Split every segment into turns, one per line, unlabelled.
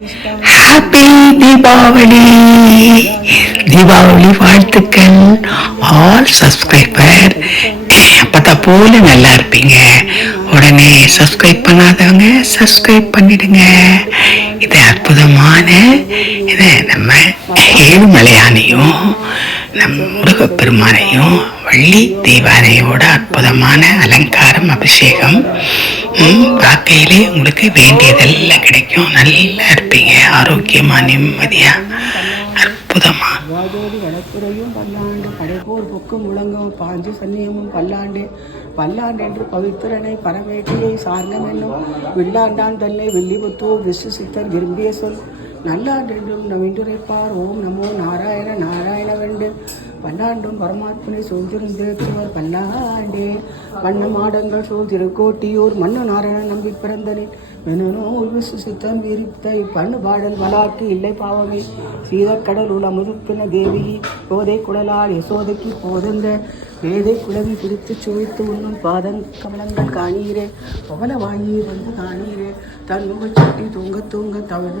Happy Deepavali Deepavali வாழ்த்துக்கள். All subscriber அப்பத்தா போல நல்லா இருப்பீங்க. உடனே சப்ஸ்கிரைப் பண்ணாதவங்க சப்ஸ்கிரைப் பண்ணிடுங்க. இது அற்புதமான இதை நம்ம ஏழுமலையானையும் நம் முருகப்பெருமானையும் வள்ளி தெய்வானையோட அற்புதமான அலங்காரம் அபிஷேகம் ம், உங்களுக்கு வேண்டியதெல்லாம் கிடைக்கும். நல்லா இருப்பீங்க. ஆரோக்கியமா நிம்மதியா அற்புதமா.
வாதோடு வளத்துறையும் பல்லாண்டு படைப்போர் பொக்கும் முழங்கும் பாஞ்சு சன்னியமும் பல்லாண்டு பல்லாண்டு என்று பவித்திரனை பரமேட்டியை சார்ந்தமென்னும் வில்லாண்டான் தன்னை வில்லிபுத்தூர் விஷ்ணு விரும்பிய சொல் நல்லாண்டு என்றும் நவிண்டுரைப்பார் ஓம் நமோ நாராயண நாராயண வெண்டு. பல்லாண்டும் பரமாத்மனை சூழ்ந்திருந்தேத்துவர் பல்லாண்டே. வண்ண மாடங்கள் சூழ் திருக்கோட்டியூர் மண்ணு நாராயணன் நம்பி பிறந்தனின் மெனநூல் விசு சித்தம் விரித்த இப்பண்ணு பாடல் வளாக்கு இல்லை பாவமே. சீதக்கடல் உள் அமுதுப்பின தேவி போதை குடலால் யசோதைக்கு போதந்த வேதை குழவி பிடித்து சுவைத்து உண்ணும் பாதங் கமலங்கள் காணீரே. பவல வாங்கி வந்து காணீரே. தன் முகச்சட்டி தூங்க தூங்க தவறு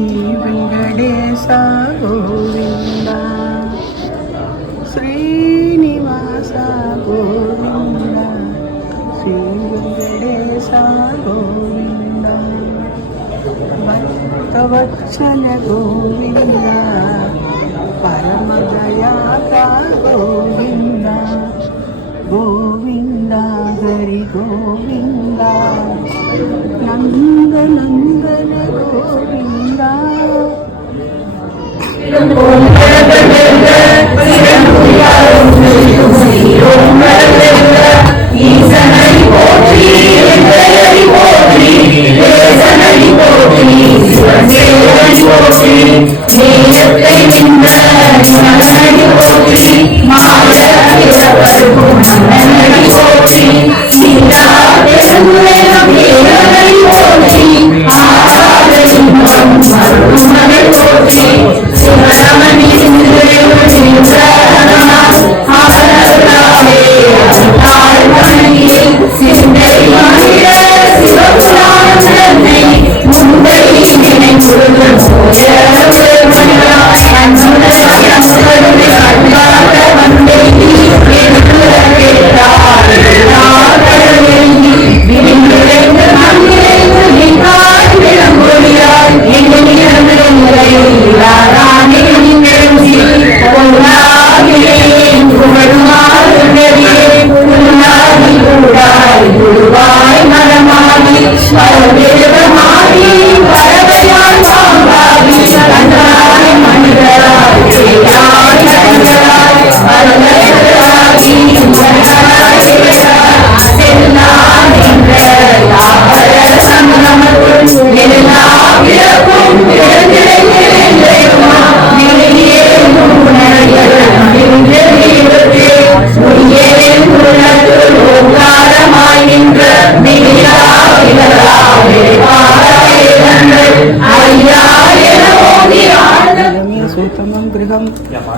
శ్రీ వెంకటేశ గోవింద శ్రీనివాస గోవింద శ్రీ వెంకటేశ గోవింద భక్తవత్సల గోవింద పరమదయాక గోవింద గోవింద హరి గోవింద నందనంద 보인다.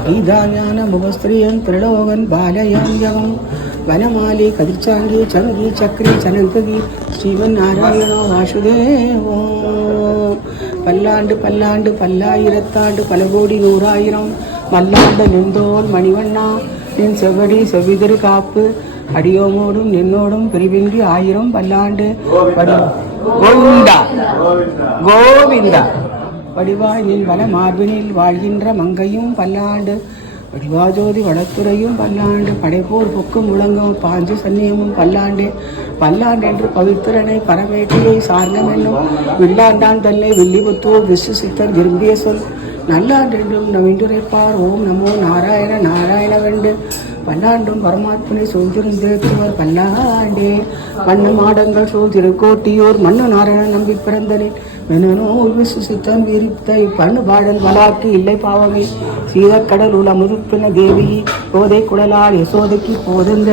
கீதாஞானமுபஸ்திரியன் திரிலோகன் பாலயாம் யகம் வனமாலி கதிர்ச்சாங்கி சங்கி சக்ரி சனந்தகி ஸ்ரீமன் நாராயணோ வாசுதேவோ. பல்லாண்டு பல்லாண்டு பல்லாயிரத்தாண்டு பல கோடி நூறாயிரம் மல்லாண்ட நின்றோன் மணிவண்ணா நின் செவ்வடி செவ்விதிரு காப்பு அடியோமோடும் நின்னோடும் பிரிவின்றி ஆயிரம் பல்லாண்டு. கோவிந்தா. கோவிந்தா. வடிவாய் நின் வன மார்பினில் வாழ்கின்ற மங்கையும் பல்லாண்டு வடிவாஜோதி வடத்துறையும் பல்லாண்டு படைப்போர் பொக்கும் முழங்கும் பாஞ்சு சன்னியமும் பல்லாண்டு பல்லாண்டு என்று பவித்திரனை பரமேட்டியை சார்ந்தம் என்னும் வில்லாண்டான் தன்னை வில்லிபுத்தூர் விசுசித்தர் விரும்பிய சொல் நல்லாண்டென்றும் நம் இன்றுரைப்பார் ஓம் நமோ நாராயண நாராயணவென்று பல்லாண்டும் பரமாத்மனை சூழ்ந்திருந்தேத்துவர் பல்லாண்டே. மண்ணு மாடங்கள் சூழ் கோட்டியோர் மண்ணு நாராயணன் நம்பி பிறந்தனின் மெனனோ விசுசித்தன் விரித்த இப்பண்ணு பாடல் வளாக்கு இல்லை பாவமே. சீதக்கடல் உல முதுப்பின தேவி போதை குடலால் யசோதைக்கு போதந்த